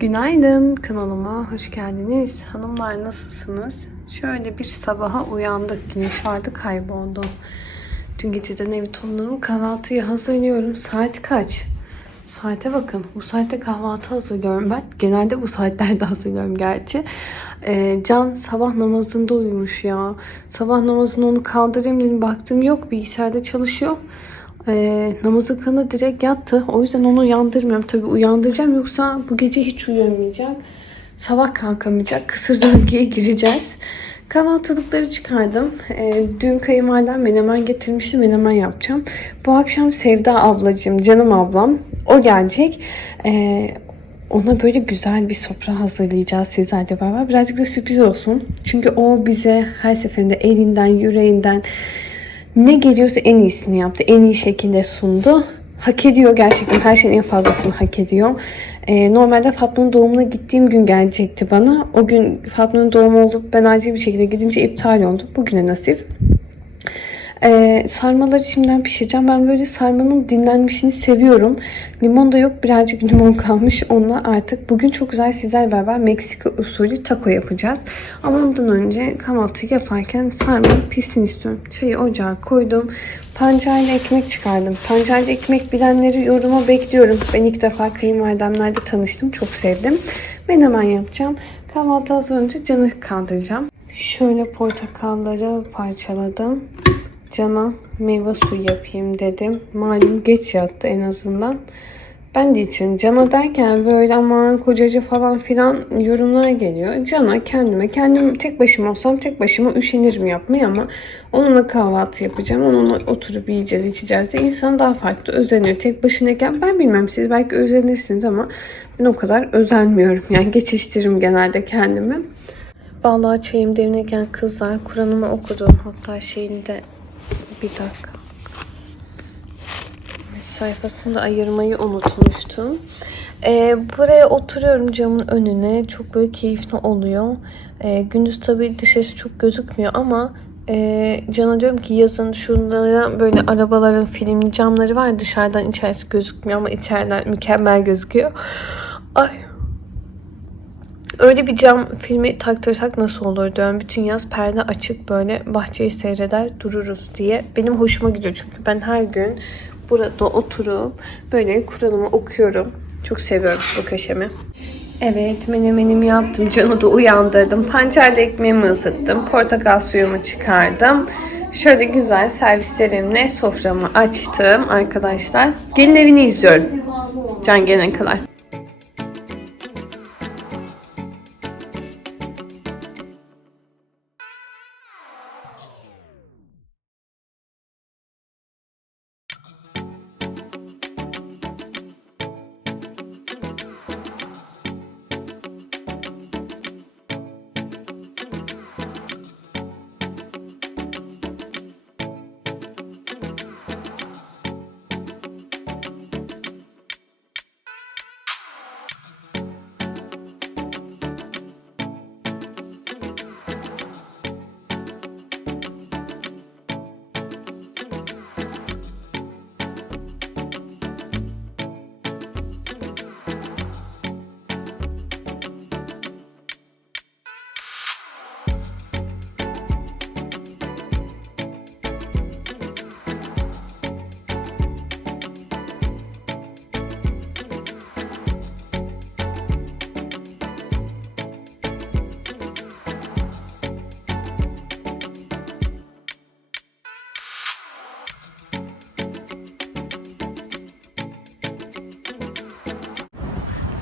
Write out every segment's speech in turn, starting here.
Günaydın kanalıma hoş geldiniz. Hanımlar nasılsınız? Şöyle bir sabaha uyandık. Güneş vardı kayboldu. Dün geceden evi topladım. Kahvaltıyı hazırlıyorum. Saat kaç? Saate bakın. Bu saatte kahvaltı hazırlıyorum ben. Genelde bu saatlerde hazırlıyorum gerçi. Ee, Can sabah namazında uyumuş ya. Sabah namazını onu kaldırayım dedim. Baktım yok bilgisayarda çalışıyor. Ee, namazı kıldı direkt yattı. O yüzden onu uyandırmıyorum. Tabii uyandıracağım yoksa bu gece hiç uyuyamayacak. Sabah kalkamayacak. Kısır döngüye gireceğiz. Kahvaltılıkları çıkardım. Ee, dün kayınvalidem menemen getirmişti. Menemen yapacağım. Bu akşam Sevda ablacığım, canım ablam. O gelecek. Ee, ona böyle güzel bir sofra hazırlayacağız sizlerle beraber. Birazcık da sürpriz olsun. Çünkü o bize her seferinde elinden, yüreğinden ne geliyorsa en iyisini yaptı. En iyi şekilde sundu. Hak ediyor gerçekten. Her şeyin en fazlasını hak ediyor. Ee, normalde Fatma'nın doğumuna gittiğim gün gelecekti bana. O gün Fatma'nın doğumu oldu. Ben acil bir şekilde gidince iptal oldu. Bugüne nasip. Ee, sarmaları şimdiden pişireceğim. Ben böyle sarmanın dinlenmişini seviyorum. Limon da yok. Birazcık limon kalmış. Onunla artık bugün çok güzel sizlerle beraber Meksika usulü taco yapacağız. Ama ondan önce kahvaltı yaparken sarma pişsin istiyorum. Çayı ocağa koydum. Pancarlı ekmek çıkardım. Pancarlı ekmek bilenleri yoruma bekliyorum. Ben ilk defa kayınvalidemlerle tanıştım. Çok sevdim. Ben hemen yapacağım. Kahvaltı hazır olunca canı kaldıracağım. Şöyle portakalları parçaladım. Cana meyve suyu yapayım dedim. Malum geç yattı en azından. Ben de için Cana derken böyle aman kocacı falan filan yorumlar geliyor. Cana kendime, kendim tek başıma olsam tek başıma üşenirim yapmaya ama onunla kahvaltı yapacağım. Onunla oturup yiyeceğiz, içeceğiz de insan daha farklı özeniyor. Tek başınayken ben bilmem siz belki özenirsiniz ama ben o kadar özenmiyorum. Yani geçiştiririm genelde kendimi. Vallahi çayım demleyken kızlar Kur'an'ımı okudum. Hatta şeyini de bir dakika. Sayfasını da ayırmayı unutmuştum. Ee, buraya oturuyorum camın önüne. Çok böyle keyifli oluyor. Ee, gündüz tabii dışarısı çok gözükmüyor ama e, Can'a diyorum ki yazın şunlara böyle arabaların filmli camları var. Dışarıdan içerisi gözükmüyor ama içeriden mükemmel gözüküyor. Ay Öyle bir cam filmi taktırsak nasıl olur diyorum. Bütün yaz perde açık böyle bahçeyi seyreder dururuz diye. Benim hoşuma gidiyor çünkü ben her gün burada oturup böyle Kur'an'ımı okuyorum. Çok seviyorum bu köşemi. Evet menemenimi yaptım. Can'ı da uyandırdım. Pancarlı ekmeğimi ısıttım. Portakal suyumu çıkardım. Şöyle güzel servislerimle soframı açtım arkadaşlar. Gelin evini izliyorum. Can gelene kadar.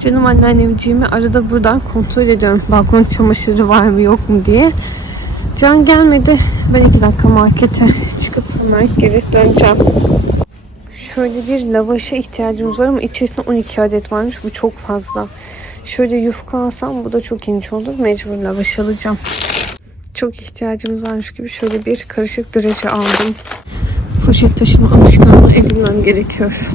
Canım anneannemciğimi arada buradan kontrol ediyorum. Balkon çamaşırı var mı yok mu diye. Can gelmedi. Ben iki dakika markete çıkıp hemen geri döneceğim. Şöyle bir lavaşa ihtiyacımız var ama içerisinde 12 adet varmış. Bu çok fazla. Şöyle yufka alsam bu da çok ince olur. Mecbur lavaş alacağım. Çok ihtiyacımız varmış gibi şöyle bir karışık derece aldım. Poşet taşıma alışkanlığı edinmem gerekiyor.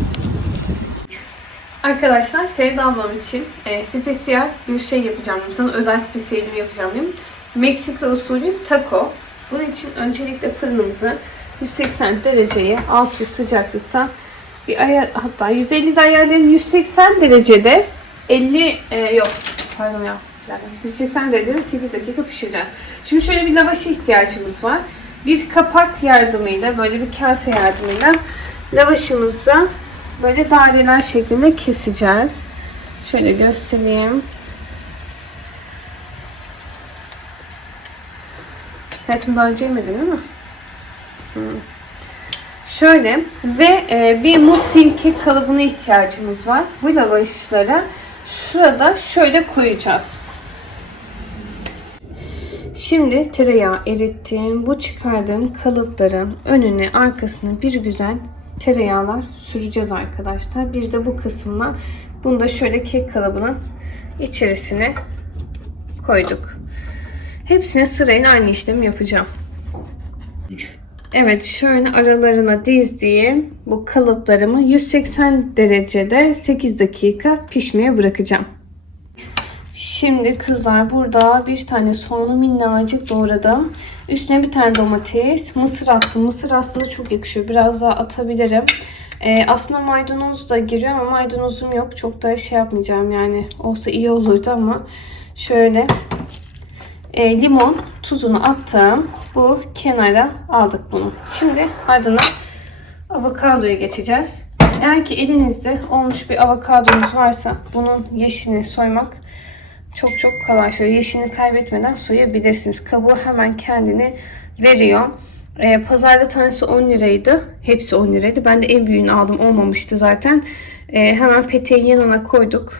Arkadaşlar Sevda ablam için e, spesiyel bir şey yapacağım. Sana özel spesiyelimi yapacağım değil? Meksika usulü taco. Bunun için öncelikle fırınımızı 180 dereceye 600 sıcaklıkta bir ayar hatta 150 de ayarlayın 180 derecede 50 e, yok pardon ya. Yani 180 derecede 8 dakika pişireceğim. Şimdi şöyle bir lavaşa ihtiyacımız var. Bir kapak yardımıyla böyle bir kase yardımıyla lavaşımızı böyle daireler şeklinde keseceğiz. Şöyle göstereyim. Hayatım daha önce yemedin değil mi? Hmm. Şöyle ve e, bir muffin kek kalıbına ihtiyacımız var. Bu lavaşları şurada şöyle koyacağız. Şimdi tereyağı erittiğim bu çıkardığım kalıpların önüne arkasına bir güzel tereyağlar süreceğiz arkadaşlar. Bir de bu kısmına bunu da şöyle kek kalıbının içerisine koyduk. Hepsine sırayla aynı işlemi yapacağım. 3. Evet şöyle aralarına dizdiğim bu kalıplarımı 180 derecede 8 dakika pişmeye bırakacağım. Şimdi kızlar burada bir tane soğanı minnacık doğradım. Üstüne bir tane domates, mısır attım. Mısır aslında çok yakışıyor. Biraz daha atabilirim. Ee, aslında maydanoz da giriyor ama maydanozum yok. Çok da şey yapmayacağım yani. Olsa iyi olurdu ama şöyle e, limon tuzunu attım. Bu kenara aldık bunu. Şimdi ardından avokadoya geçeceğiz. Eğer ki elinizde olmuş bir avokadonuz varsa bunun yeşilini soymak çok çok kolay. Şöyle yeşilini kaybetmeden soyabilirsiniz. Kabuğu hemen kendini veriyor. E, pazarda tanesi 10 liraydı. Hepsi 10 liraydı. Ben de en büyüğünü aldım. Olmamıştı zaten. E, hemen peteğin yanına koyduk.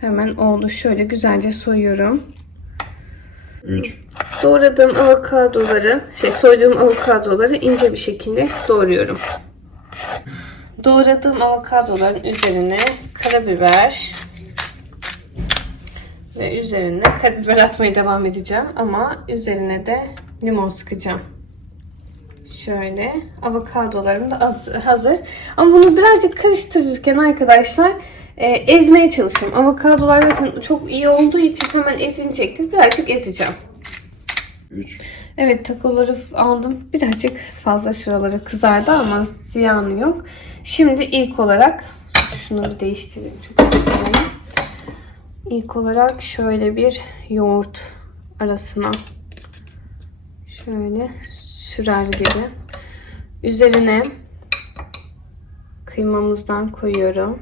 Hemen oldu. Şöyle güzelce soyuyorum. 3. Doğradığım avokadoları, şey soyduğum avokadoları ince bir şekilde doğruyorum. Doğradığım avokadoların üzerine karabiber ve üzerine karabiber atmaya devam edeceğim ama üzerine de limon sıkacağım. Şöyle avokadolarım da az- hazır. Ama bunu birazcık karıştırırken arkadaşlar e, ezmeye çalışacağım. Avokadolar zaten çok iyi olduğu için hemen ezilecektir. Birazcık ezeceğim. 3. Evet takoları aldım. Birazcık fazla şuraları kızardı ama ziyanı yok. Şimdi ilk olarak şunu bir değiştireyim. Çok dilerim. İlk olarak şöyle bir yoğurt arasına şöyle sürer gibi. Üzerine kıymamızdan koyuyorum.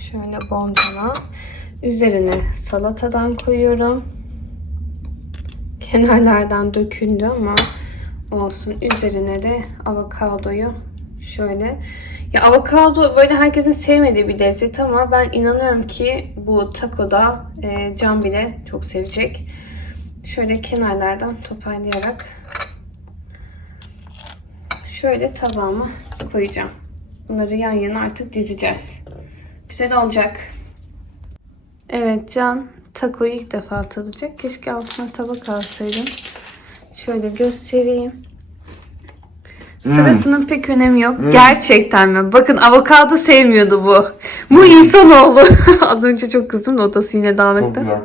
Şöyle boncana. Üzerine salatadan koyuyorum. Kenarlardan döküldü ama olsun. Üzerine de avokadoyu şöyle. Ya avokado böyle herkesin sevmediği bir lezzet ama ben inanıyorum ki bu takoda e, Can bile çok sevecek. Şöyle kenarlardan toparlayarak şöyle tabağıma koyacağım. Bunları yan yana artık dizeceğiz. Güzel olacak. Evet Can takoyu ilk defa tadacak. Keşke altına tabak alsaydım. Şöyle göstereyim. Sırasının pek önemi yok. Gerçekten mi? Bakın avokado sevmiyordu bu. Bu insanoğlu. Az önce çok kızdım da odası yine Çok dağınıktı. güzel.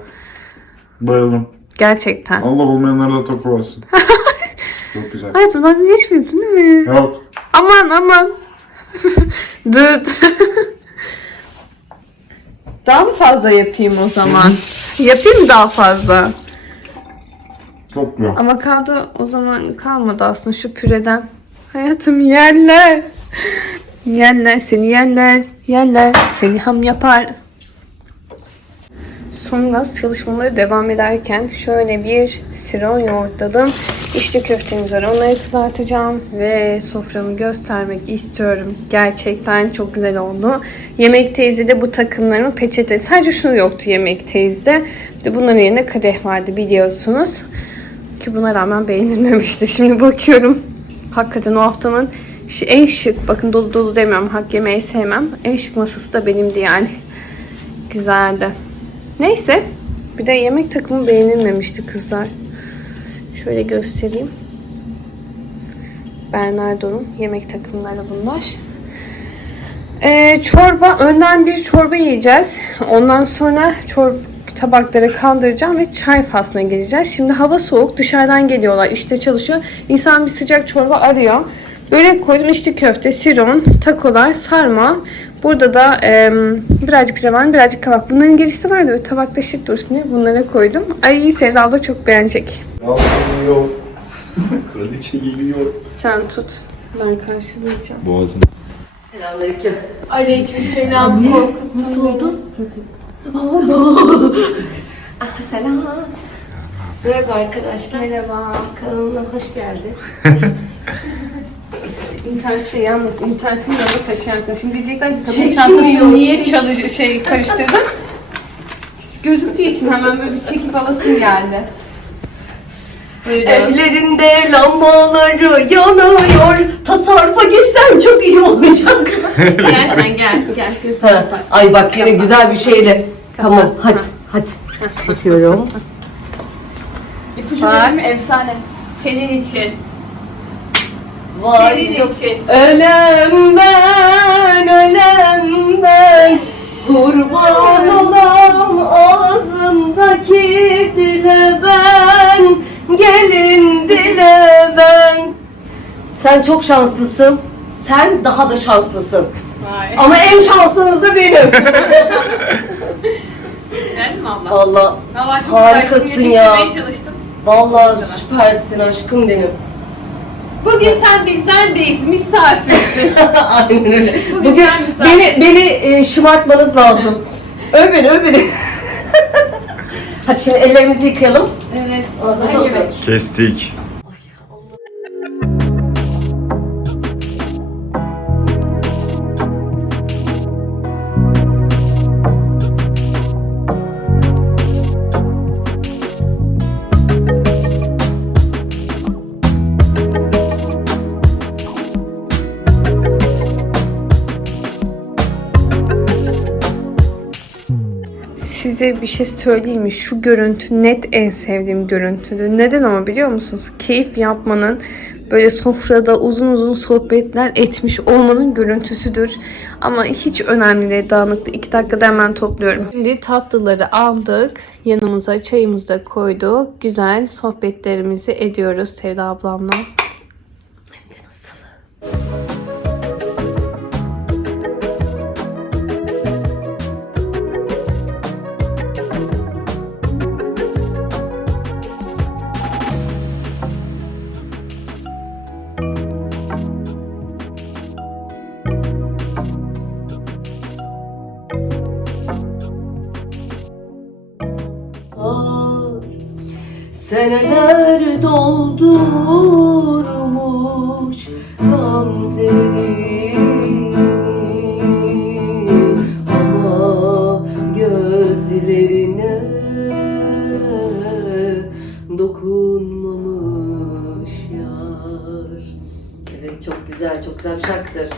Bayıldım. Gerçekten. Allah olmayanlara da topu versin. Çok güzel. Hayatım dalga geçmiyorsun değil mi? Yok. Aman aman. Dıt. daha mı fazla yapayım o zaman? yapayım daha fazla? Çok güzel. Avokado o zaman kalmadı aslında şu püreden. Hayatım yerler. Yerler seni yerler. Yerler seni ham yapar. Son gaz çalışmaları devam ederken şöyle bir siron yoğurtladım. İşte köftemiz var. Onları kızartacağım ve soframı göstermek istiyorum. Gerçekten çok güzel oldu. Yemek teyzede bu takımlarımın peçete. Sadece şunu yoktu yemek teyzede. Bir de bunların yerine kadeh vardı biliyorsunuz. Ki buna rağmen beğenilmemişti. Şimdi bakıyorum. Hakikaten o haftanın en şık, bakın dolu dolu demiyorum, hak yemeyi sevmem. En şık masası da benimdi yani. Güzeldi. Neyse. Bir de yemek takımı beğenilmemişti kızlar. Şöyle göstereyim. Bernardo'nun yemek takımları bunlar. Ee, çorba, önden bir çorba yiyeceğiz. Ondan sonra çorba tabakları kaldıracağım ve çay faslına geleceğiz. Şimdi hava soğuk, dışarıdan geliyorlar, işte çalışıyor. İnsan bir sıcak çorba arıyor. Börek koydum içli köfte, siron, takolar, sarma. Burada da e, birazcık zaman, birazcık kabak. Bunların gerisi vardı böyle tabakta şık dursun diye bunlara koydum. Ay Sevda abla çok beğenecek. Geliyor. Kraliçe geliyor. Sen tut. Ben karşılayacağım. Boğazın. Selamünaleyküm. Aleykümselam. Korkut. Nasıl oldu? ah, selam. Merhaba arkadaşlar. Merhaba. Kanalıma hoş geldin. İnternette yalnız internetin yanında taşıyan arkadaşım. Şimdi diyecekler ki kadın Çekmiyor, çantasını niye çek. çalış şey karıştırdın? Gözüktüğü için hemen böyle bir çekip alasın geldi. Buyurun. Ellerinde lambaları yanıyor. Tasarrufa gitsem çok iyi olacak. gel sen gel. Gel gözünü Ha, kapat. Ay bak yine güzel bir şeyle. Tamam hadi Ha. hadi. Atıyorum. İpucu verir Efsane. Senin için. Vay. Senin için. Ölem ben, ölem ben Kurban olam ağzındaki dile ben Gelin dile ben Sen çok şanslısın Sen daha da şanslısın Vay. Ama en şanslınız da benim Mi abla? Valla çok Harikasın güzel. Ya. yetiştirmeye çalıştım. Valla süpersin aşkım benim Bugün sen bizden değilsin. Misafirsin. Aynen öyle. Bugün Bugün, sen misafir. beni, beni e, şımartmanız lazım. öv beni, öv beni. Hadi şimdi ellerimizi yıkayalım. evet. Ağzına yemek. Kestik. Size bir şey söyleyeyim mi? Şu görüntü net en sevdiğim görüntüdür. Neden ama biliyor musunuz? Keyif yapmanın, böyle sofrada uzun uzun sohbetler etmiş olmanın görüntüsüdür. Ama hiç önemli değil dağınıklık. İki dakikada hemen topluyorum. Şimdi tatlıları aldık. Yanımıza çayımızı da koyduk. Güzel sohbetlerimizi ediyoruz Sevda ablamla. Seneler doldurmuş gamzelerini Ama gözlerine dokunmamış yar Evet çok güzel, çok güzel şarkıdır.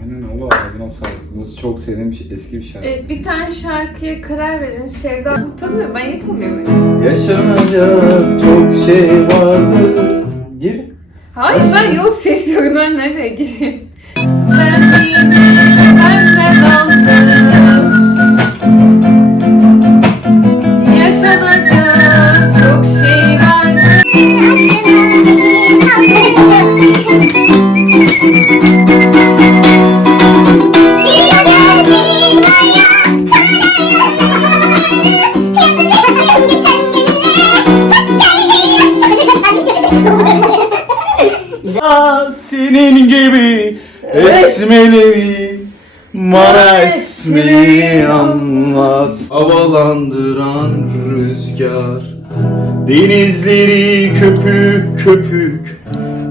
Aynen Allah ağzına sağlık. Bu çok sevdiğim bir şey, eski bir şarkı. Evet, bir tane şarkıya karar verin. Sevda utanıyor. Ben yapamıyorum. Yaşanacak çok şey vardı. Gir. Hayır ben yok ses yok. Ben nereye gireyim? Ben yine senin gibi esmeli bana esmeyi anlat Havalandıran rüzgar Denizleri köpük köpük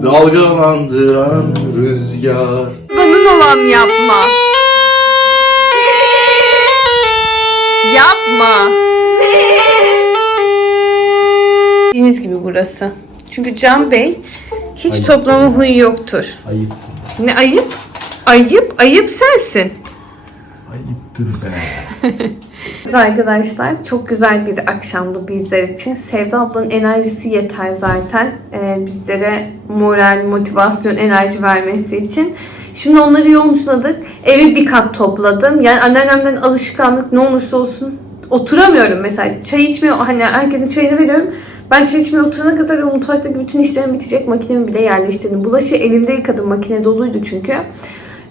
Dalgalandıran rüzgar Bunun olan yapma. Yapma. Deniz gibi burası. Çünkü Can Bey hiç toplama huyu yoktur. Ayıp Ne ayıp? Ayıp, ayıp sensin. Ayıptır be Arkadaşlar çok güzel bir akşamdı bizler için. Sevda ablanın enerjisi yeter zaten. Ee, bizlere moral, motivasyon, enerji vermesi için. Şimdi onları yoğunladık. Evi bir kat topladım. Yani anneannemden alışkanlık ne olursa olsun oturamıyorum mesela. Çay içmiyor. Hani herkesin çayını veriyorum. Ben çeşmeye oturana kadar o mutfaktaki bütün işlerim bitecek. Makinemi bile yerleştirdim. Bulaşığı elimde yıkadım. Makine doluydu çünkü.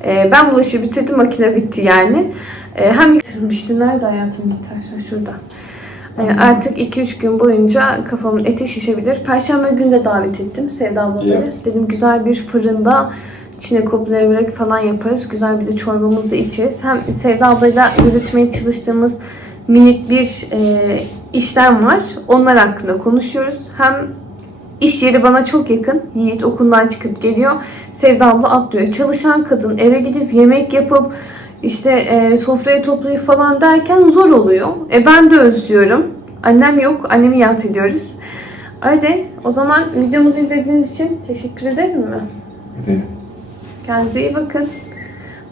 Ee, ben bulaşığı bitirdim. Makine bitti yani. Ee, hem bitirmişti. Nerede hayatım biter? Şurada. Ee, artık 2-3 gün boyunca kafamın eti şişebilir. Perşembe günü de davet ettim Sevda ablaları. Evet. Dedim güzel bir fırında içine kopya levrek falan yaparız. Güzel bir de çorbamızı içeriz. Hem Sevda ablayla yürütmeye çalıştığımız minik bir e, işlem var. Onlar hakkında konuşuyoruz. Hem iş yeri bana çok yakın. Yiğit okuldan çıkıp geliyor. Sevda abla atlıyor. Çalışan kadın eve gidip yemek yapıp işte e, sofrayı toplayıp falan derken zor oluyor. E ben de özlüyorum. Annem yok. Annemi yad ediyoruz. Öyle. O zaman videomuzu izlediğiniz için teşekkür ederim mi? Edelim. Kendinize iyi bakın.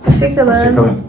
Hoşçakalın. Hoşçakalın.